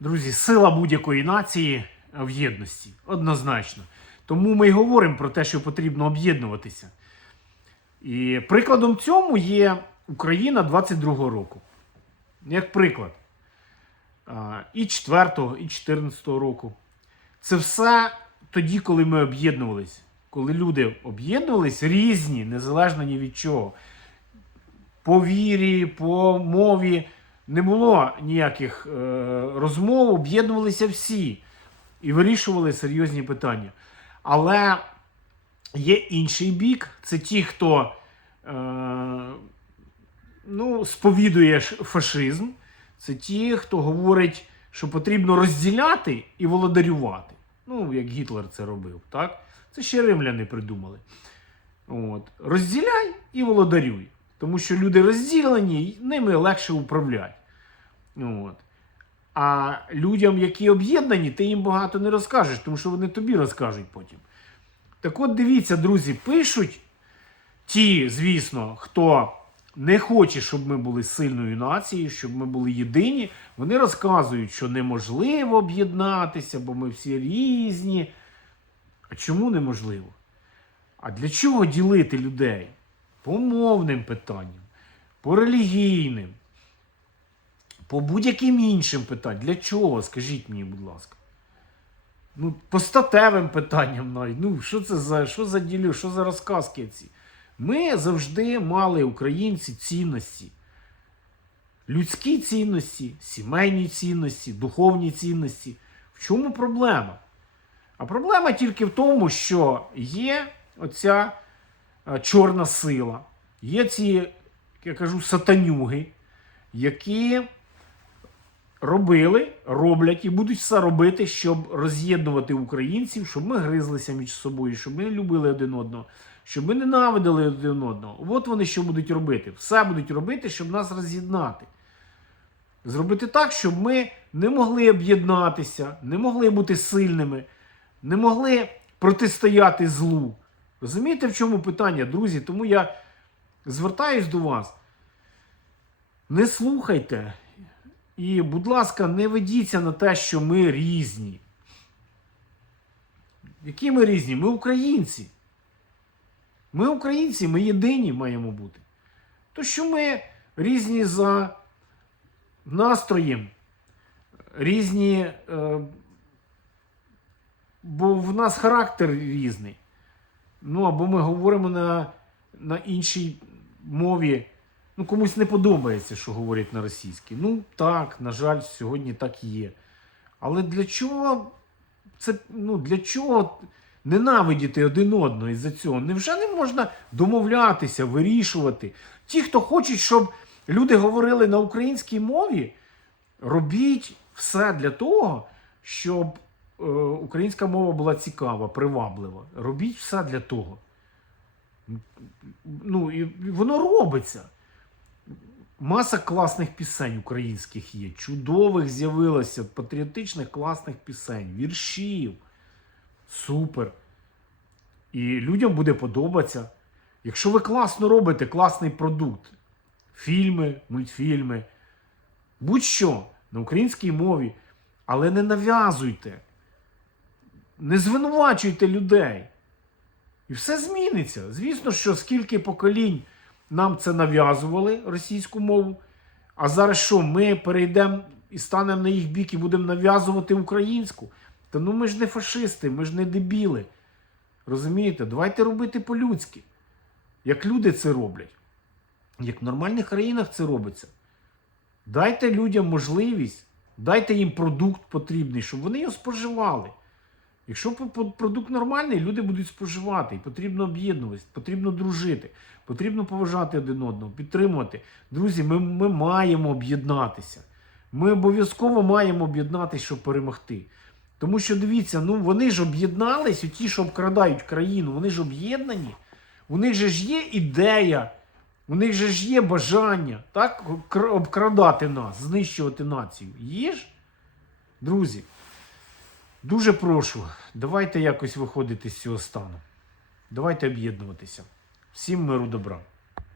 Друзі, сила будь-якої нації в єдності. Однозначно. Тому ми й говоримо про те, що потрібно об'єднуватися. І прикладом цьому є Україна 22-го року. Як приклад. І 4-го, і 14-го року. Це все тоді, коли ми об'єднувалися. Коли люди об'єднувались різні, незалежно ні від чого. По вірі, по мові не було ніяких е, розмов, об'єднувалися всі і вирішували серйозні питання. Але є інший бік це ті, хто е, ну, сповідує фашизм, це ті, хто говорить, що потрібно розділяти і володарювати. Ну, як Гітлер це робив, так? Це ще римляни придумали. От. Розділяй і володарюй. Тому що люди розділені, ними легше управляти. От. А людям, які об'єднані, ти їм багато не розкажеш, тому що вони тобі розкажуть потім. Так от дивіться, друзі, пишуть ті, звісно, хто не хоче, щоб ми були сильною нацією, щоб ми були єдині. Вони розказують, що неможливо об'єднатися, бо ми всі різні. А чому неможливо? А для чого ділити людей? По мовним питанням, по релігійним, по будь-яким іншим питанням. Для чого? Скажіть мені, будь ласка. Ну, по статевим питанням навіть. Ну, що це за що за ділю, що за розказки ці? Ми завжди мали українці цінності. Людські цінності, сімейні цінності, духовні цінності. В чому проблема? А проблема тільки в тому, що є оця чорна сила, є ці, я кажу, сатанюги, які робили, роблять і будуть все робити, щоб роз'єднувати українців, щоб ми гризлися між собою, щоб ми любили один одного, щоб ми ненавидили один одного. От вони що будуть робити. Все будуть робити, щоб нас роз'єднати. Зробити так, щоб ми не могли об'єднатися, не могли бути сильними, не могли протистояти злу. Розумієте, в чому питання, друзі? Тому я звертаюсь до вас. Не слухайте. І, будь ласка, не ведіться на те, що ми різні. Які ми різні? Ми українці. Ми українці, ми єдині маємо бути. То що ми різні за настроєм, різні, е, бо в нас характер різний. Ну, або ми говоримо на, на іншій мові. Ну, комусь не подобається, що говорять на російській. Ну, так, на жаль, сьогодні так є. Але для чого це, ну, для чого ненавидіти один одного із-за цього? Невже не можна домовлятися, вирішувати? Ті, хто хочуть, щоб люди говорили на українській мові, робіть все для того, щоб українська мова була цікава, приваблива. Робіть все для того. Ну, і воно робиться. Маса класних пісень українських є. Чудових з'явилося, патріотичних класних пісень, віршів. Супер. І людям буде подобатися. Якщо ви класно робите класний продукт, фільми, мультфільми, будь-що на українській мові, але не нав'язуйте, не звинувачуйте людей. І все зміниться. Звісно, що скільки поколінь нам це нав'язували російську мову. А зараз що, ми перейдемо і станемо на їх бік і будемо нав'язувати українську? Та ну ми ж не фашисти, ми ж не дебіли. Розумієте? Давайте робити по-людськи. Як люди це роблять. Як в нормальних країнах це робиться. Дайте людям можливість, дайте їм продукт потрібний, щоб вони його споживали. Якщо продукт нормальний, люди будуть споживати, і потрібно об'єднуватися, потрібно дружити, потрібно поважати один одного, підтримувати. Друзі, ми, ми маємо об'єднатися. Ми обов'язково маємо об'єднатися, щоб перемогти. Тому що дивіться, ну вони ж об'єднались, ті, що обкрадають країну, вони ж об'єднані. У них же ж є ідея, у них же ж є бажання так, обкрадати нас, знищувати націю. Є ж? Друзі. Дуже прошу, давайте якось виходити з цього стану. Давайте об'єднуватися. Всім миру добра.